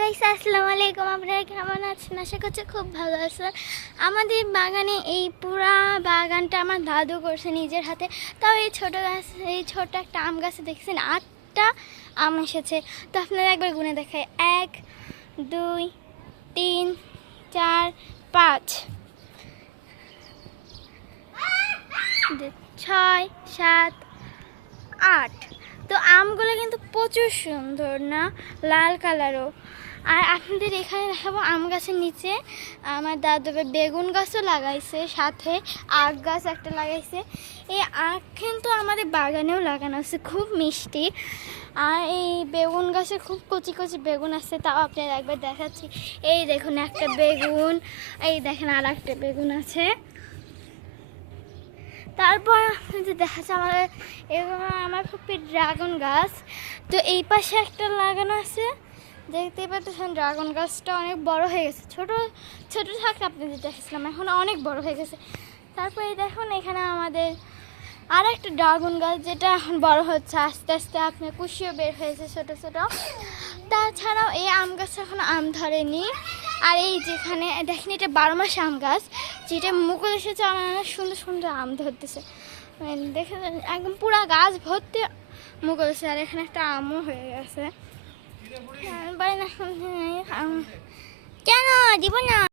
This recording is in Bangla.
গাইস, আসসালামু আলাইকুম। আপনারা কেমন আছেন? আশা করছি খুব ভালো আছেন। আমাদের বাগানে এই পুরা বাগানটা আমার দাদু করছে নিজের হাতে। তাও এই ছোট গাছ, এই ছোট একটা আম গাছে দেখছেন 8টা আম এসেছে। তো আপনারা একবার গুনে দেখায়, 1 2 3 4 5 6 7 8। তো আমগুলো কিন্তু প্রচুর সুন্দর না, লাল কালারও। আর আপনাদের এখানে দেখাবো আম গাছের নিচে আমার দাদু বেগুন গাছও লাগাইছে, সাথে আখ গাছ একটা লাগাইছে। এই আখ কিন্তু আমাদের বাগানেও লাগানো আছে, খুব মিষ্টি। আর এই বেগুন গাছে খুব কচি কচি বেগুন আছে, তাও আপনারা একবার দেখাচ্ছি। এই দেখুন একটা বেগুন, এই দেখেন আর একটা বেগুন আছে। তারপর যে দেখা যাচ্ছে আমার খুবই ড্রাগন গাছ। তো এই পাশে একটা লাগানো আছে, দেখতে পাচ্ছেন ড্রাগন গাছটা অনেক বড় হয়ে গেছে। ছোট ছোট থাকতে আপনাদের দেখেছিলাম, এখন অনেক বড় হয়ে গেছে। তারপরে দেখুন এখানে আমাদের আর একটা ড্রাগন গাছ, যেটা এখন বড় হচ্ছে আস্তে আস্তে, আপনার কুশিও বের হয়েছে ছোট ছোট। তাছাড়াও এই আম গাছে এখন আম ধরেনি। আর এই যেখানে দেখেন, এটা 12 মাস আম গাছ, যেটা মুকুল এসেছে, অনেক সুন্দর সুন্দর আম ধরতেছে। দেখে একদম পুরা গাছ ভর্তি মুকুল এসেছে। আর এখানে একটা আমও হয়ে গেছে। কেন দিব না?